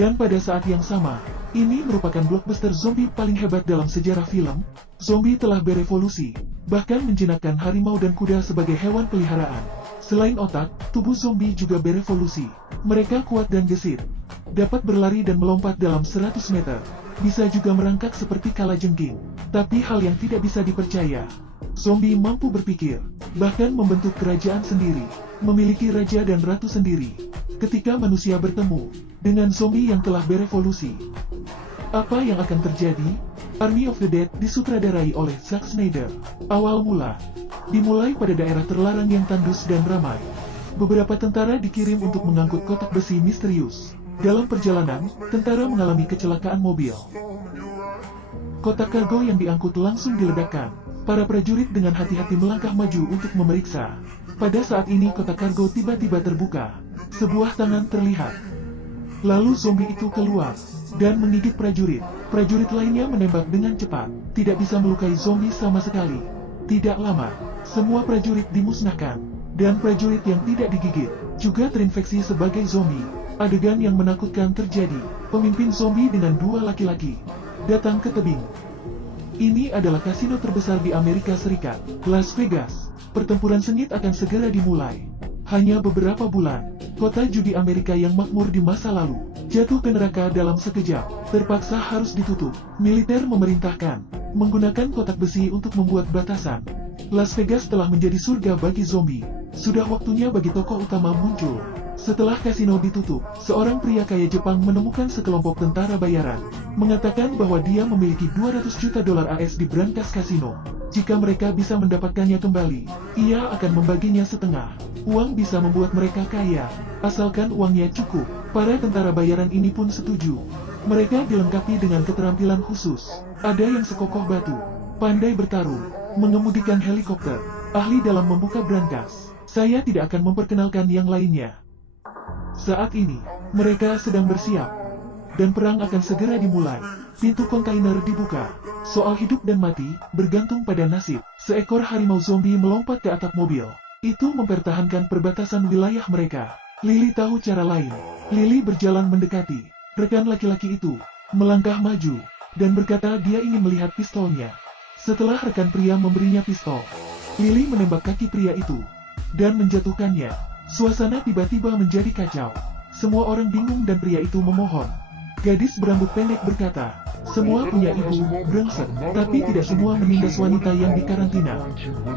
Dan pada saat yang sama, ini merupakan blockbuster zombie paling hebat dalam sejarah film. Zombie telah berevolusi, bahkan menjinakkan harimau dan kuda sebagai hewan peliharaan. Selain otak, tubuh zombie juga berevolusi. Mereka kuat dan gesit, dapat berlari dan melompat dalam 100 meter. Bisa juga merangkak seperti kalajengking. Tapi hal yang tidak bisa dipercaya, zombie mampu berpikir, bahkan membentuk kerajaan sendiri, memiliki raja dan ratu sendiri. Ketika manusia bertemu dengan zombie yang telah berevolusi, apa yang akan terjadi? Army of the Dead disutradarai oleh Zack Snyder. Awal mula dimulai pada daerah terlarang yang tandus dan ramai. Beberapa tentara dikirim untuk mengangkut kotak besi misterius. Dalam perjalanan, tentara mengalami kecelakaan mobil. Kotak kargo yang diangkut langsung diledakkan. Para prajurit dengan hati-hati melangkah maju untuk memeriksa. Pada saat ini kotak kargo tiba-tiba terbuka. Sebuah tangan terlihat. Lalu zombie itu keluar dan menggigit prajurit. Prajurit lainnya menembak dengan cepat. Tidak bisa melukai zombie sama sekali. Tidak lama, semua prajurit dimusnahkan. Dan prajurit yang tidak digigit juga terinfeksi sebagai zombie. Adegan yang menakutkan terjadi. Pemimpin zombie dengan dua laki-laki datang ke tebing. Ini adalah kasino terbesar di Amerika Serikat, Las Vegas. Pertempuran sengit akan segera dimulai. Hanya beberapa bulan, kota judi Amerika yang makmur di masa lalu jatuh ke neraka dalam sekejap, terpaksa harus ditutup. Militer memerintahkan menggunakan kotak besi untuk membuat batasan. Las Vegas telah menjadi surga bagi zombie. Sudah waktunya bagi tokoh utama muncul. Setelah kasino ditutup, seorang pria kaya Jepang menemukan sekelompok tentara bayaran, mengatakan bahwa dia memiliki 200 juta dolar AS di brankas kasino. Jika mereka bisa mendapatkannya kembali, ia akan membaginya setengah. Uang bisa membuat mereka kaya, asalkan uangnya cukup. Para tentara bayaran ini pun setuju. Mereka dilengkapi dengan keterampilan khusus. Ada yang sekokoh batu, pandai bertarung, mengemudikan helikopter, ahli dalam membuka brankas. Saya tidak akan memperkenalkan yang lainnya. Saat ini, mereka sedang bersiap, dan perang akan segera dimulai. Pintu kontainer dibuka. Soal hidup dan mati bergantung pada nasib. Seekor harimau zombie melompat ke atap mobil. Itu mempertahankan perbatasan wilayah mereka. Lily tahu cara lain. Lily berjalan mendekati rekan laki-laki itu, melangkah maju, dan berkata dia ingin melihat pistolnya. Setelah rekan pria memberinya pistol, Lily menembak kaki pria itu, dan menjatuhkannya. Suasana tiba-tiba menjadi kacau. Semua orang bingung dan pria itu memohon. Gadis berambut pendek berkata, semua punya ibu, brengsek, tapi tidak semua menindas wanita yang dikarantina.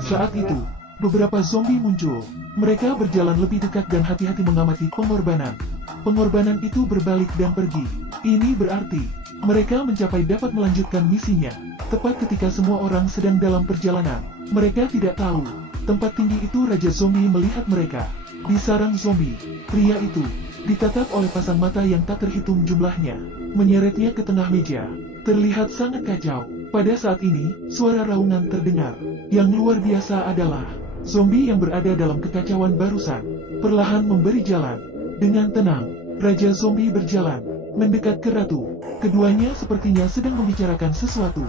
Saat itu, beberapa zombie muncul. Mereka berjalan lebih dekat dan hati-hati mengamati pengorbanan. Pengorbanan itu berbalik dan pergi. Ini berarti, mereka mencapai dapat melanjutkan misinya. Tepat ketika semua orang sedang dalam perjalanan, mereka tidak tahu. Tempat tinggi itu Raja Zombie melihat mereka. Di sarang zombie, pria itu ditatap oleh pasang mata yang tak terhitung jumlahnya, menyeretnya ke tengah meja. Terlihat sangat kacau. Pada saat ini, suara raungan terdengar. Yang luar biasa adalah, zombie yang berada dalam kekacauan barusan, perlahan memberi jalan. Dengan tenang, Raja Zombie berjalan, mendekat ke Ratu. Keduanya sepertinya sedang membicarakan sesuatu.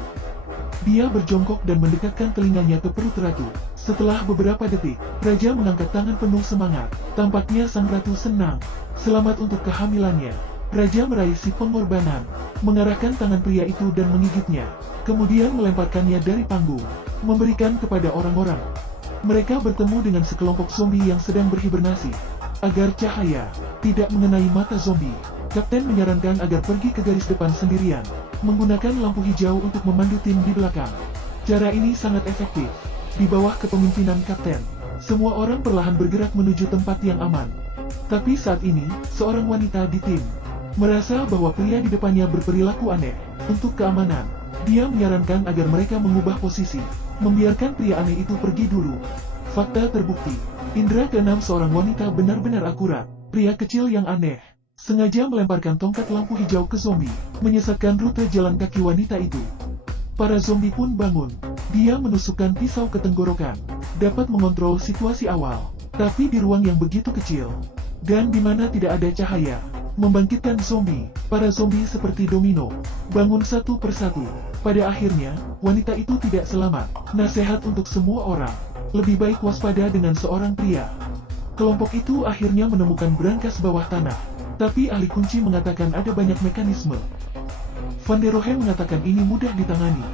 Dia berjongkok dan mendekatkan telinganya ke perut Ratu. Setelah beberapa detik, Raja mengangkat tangan penuh semangat. Tampaknya sang Ratu senang. Selamat untuk kehamilannya. Raja meraih si pengorbanan, mengarahkan tangan pria itu dan menggigitnya. Kemudian melemparkannya dari panggung, memberikan kepada orang-orang. Mereka bertemu dengan sekelompok zombie yang sedang berhibernasi. Agar cahaya tidak mengenai mata zombie, Kapten menyarankan agar pergi ke garis depan sendirian, menggunakan lampu hijau untuk memandu tim di belakang. Cara ini sangat efektif. Di bawah kepemimpinan Kapten, semua orang perlahan bergerak menuju tempat yang aman. Tapi saat ini, seorang wanita di tim merasa bahwa pria di depannya berperilaku aneh. Untuk keamanan, dia menyarankan agar mereka mengubah posisi, membiarkan pria aneh itu pergi dulu. Fakta terbukti, indera keenam seorang wanita benar-benar akurat. Pria kecil yang aneh sengaja melemparkan tongkat lampu hijau ke zombie, menyesatkan rute jalan kaki wanita itu. Para zombie pun bangun. Dia menusukkan pisau ke tenggorokan, dapat mengontrol situasi awal. Tapi di ruang yang begitu kecil, dan di mana tidak ada cahaya, membangkitkan zombie. Para zombie seperti domino, bangun satu persatu. Pada akhirnya, wanita itu tidak selamat. Nasihat untuk semua orang, lebih baik waspada dengan seorang pria. Kelompok itu akhirnya menemukan brankas bawah tanah. Tapi ahli kunci mengatakan ada banyak mekanisme. Van der Rohe mengatakan ini mudah ditangani.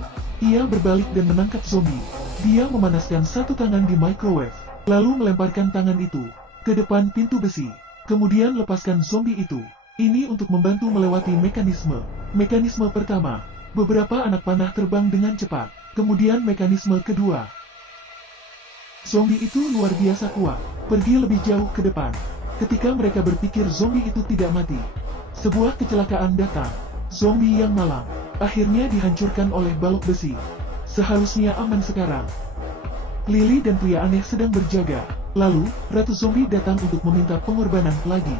Ia berbalik dan menangkap zombie. Dia memanaskan satu tangan di microwave, lalu melemparkan tangan itu ke depan pintu besi. Kemudian lepaskan zombie itu. Ini untuk membantu melewati mekanisme. Mekanisme pertama, beberapa anak panah terbang dengan cepat. Kemudian mekanisme kedua, zombie itu luar biasa kuat, pergi lebih jauh ke depan. Ketika mereka berpikir zombie itu tidak mati, sebuah kecelakaan datang. Zombie yang malang akhirnya dihancurkan oleh balok besi. Seharusnya aman sekarang. Lily dan pria aneh sedang berjaga. Lalu, Ratu Zombie datang untuk meminta pengorbanan lagi.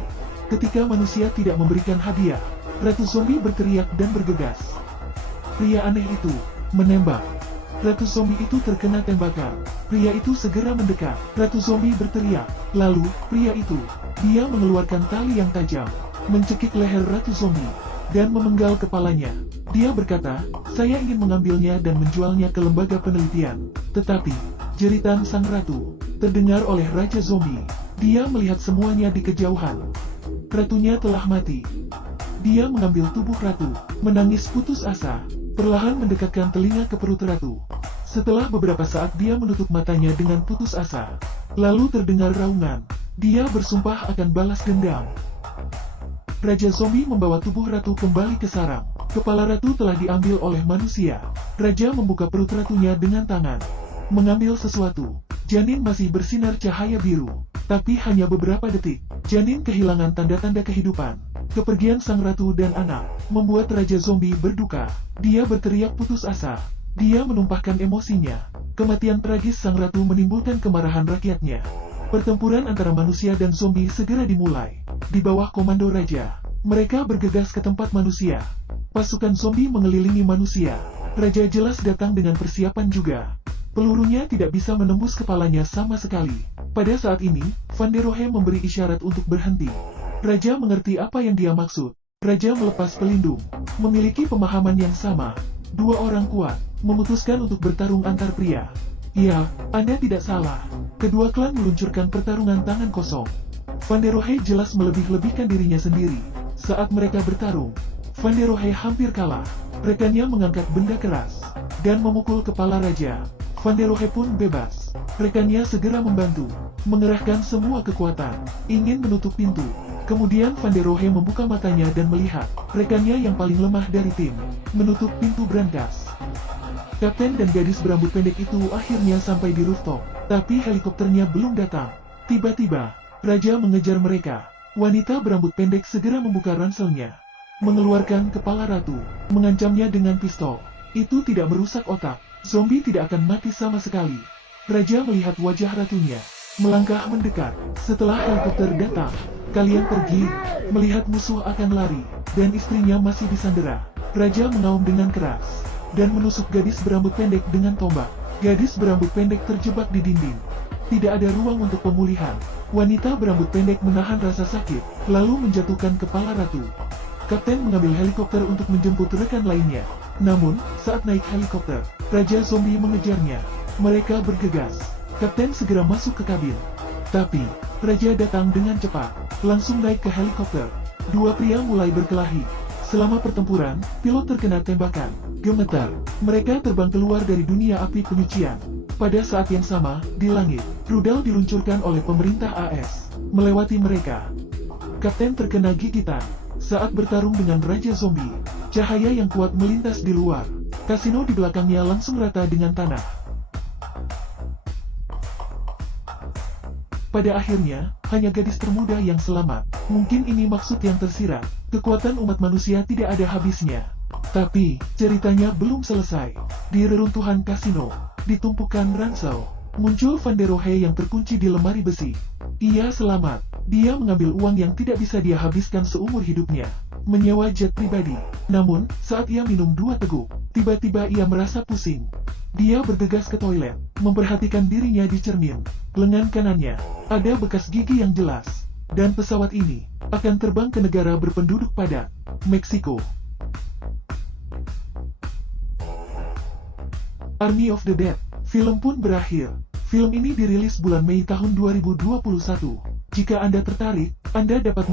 Ketika manusia tidak memberikan hadiah, Ratu Zombie berteriak dan bergegas. Pria aneh itu menembak. Ratu Zombie itu terkena tembakan. Pria itu segera mendekat. Ratu Zombie berteriak. Lalu, pria itu, dia mengeluarkan tali yang tajam, mencekik leher Ratu Zombie, dan memenggal kepalanya. Dia berkata, saya ingin mengambilnya dan menjualnya ke lembaga penelitian. Tetapi, jeritan sang ratu terdengar oleh Raja Zombie. Dia melihat semuanya di kejauhan. Ratunya telah mati. Dia mengambil tubuh ratu, menangis putus asa, perlahan mendekatkan telinga ke perut ratu. Setelah beberapa saat dia menutup matanya dengan putus asa. Lalu terdengar raungan. Dia bersumpah akan balas dendam. Raja Zombie membawa tubuh ratu kembali ke sarang. Kepala ratu telah diambil oleh manusia. Raja membuka perut ratunya dengan tangan, mengambil sesuatu. Janin masih bersinar cahaya biru. Tapi hanya beberapa detik, janin kehilangan tanda-tanda kehidupan. Kepergian sang ratu dan anak membuat Raja Zombie berduka. Dia berteriak putus asa. Dia menumpahkan emosinya. Kematian tragis sang ratu menimbulkan kemarahan rakyatnya. Pertempuran antara manusia dan zombie segera dimulai. Di bawah komando raja, mereka bergegas ke tempat manusia. Pasukan zombie mengelilingi manusia. Raja jelas datang dengan persiapan juga. Pelurunya tidak bisa menembus kepalanya sama sekali. Pada saat ini, Van der Rohe memberi isyarat untuk berhenti. Raja mengerti apa yang dia maksud. Raja melepas pelindung. Memiliki pemahaman yang sama. Dua orang kuat memutuskan untuk bertarung antar pria. Ya, Anda tidak salah. Kedua klan meluncurkan pertarungan tangan kosong. Van der Rohe jelas melebih-lebihkan dirinya sendiri. Saat mereka bertarung, Van der Rohe hampir kalah. Rekannya mengangkat benda keras dan memukul kepala raja. Van der Rohe pun bebas. Rekannya segera membantu, mengerahkan semua kekuatan, ingin menutup pintu. Kemudian Van der Rohe membuka matanya dan melihat rekannya yang paling lemah dari tim menutup pintu brankas. Kapten dan gadis berambut pendek itu akhirnya sampai di rooftop, tapi helikopternya belum datang. Tiba-tiba, raja mengejar mereka. Wanita berambut pendek segera membuka ranselnya, mengeluarkan kepala ratu, mengancamnya dengan pistol. Itu tidak merusak otak. Zombie tidak akan mati sama sekali. Raja melihat wajah ratunya, melangkah mendekat. Setelah helikopter datang, kalian pergi, melihat musuh akan lari, dan istrinya masih disandera. Raja mengaum dengan keras dan menusuk gadis berambut pendek dengan tombak. Gadis berambut pendek terjebak di dinding. Tidak ada ruang untuk pemulihan. Wanita berambut pendek menahan rasa sakit, lalu menjatuhkan kepala ratu. Kapten mengambil helikopter untuk menjemput rekan lainnya. Namun, saat naik helikopter, Raja Zombie mengejarnya. Mereka bergegas. Kapten segera masuk ke kabin. Tapi, Raja datang dengan cepat, langsung naik ke helikopter. Dua pria mulai berkelahi. Selama pertempuran, pilot terkena tembakan, gemetar. Mereka terbang keluar dari dunia api penyucian. Pada saat yang sama, di langit, rudal diluncurkan oleh pemerintah AS, melewati mereka. Kapten terkena gigitan saat bertarung dengan Raja Zombie. Cahaya yang kuat melintas di luar. Kasino di belakangnya langsung rata dengan tanah. Pada akhirnya, hanya gadis termuda yang selamat. Mungkin ini maksud yang tersirat. Kekuatan umat manusia tidak ada habisnya. Tapi, ceritanya belum selesai. Di reruntuhan kasino, ditumpukan ransel, muncul Van der Rohe yang terkunci di lemari besi. Ia selamat. Dia mengambil uang yang tidak bisa dia habiskan seumur hidupnya, menyewa jet pribadi. Namun, saat ia minum 2 teguk, tiba-tiba ia merasa pusing. Dia bergegas ke toilet, memperhatikan dirinya di cermin. Lengan kanannya ada bekas gigi yang jelas. Dan pesawat ini akan terbang ke negara berpenduduk padat, Meksiko. Army of the Dead, film pun berakhir. Film ini dirilis bulan Mei tahun 2021. Jika Anda tertarik, Anda dapat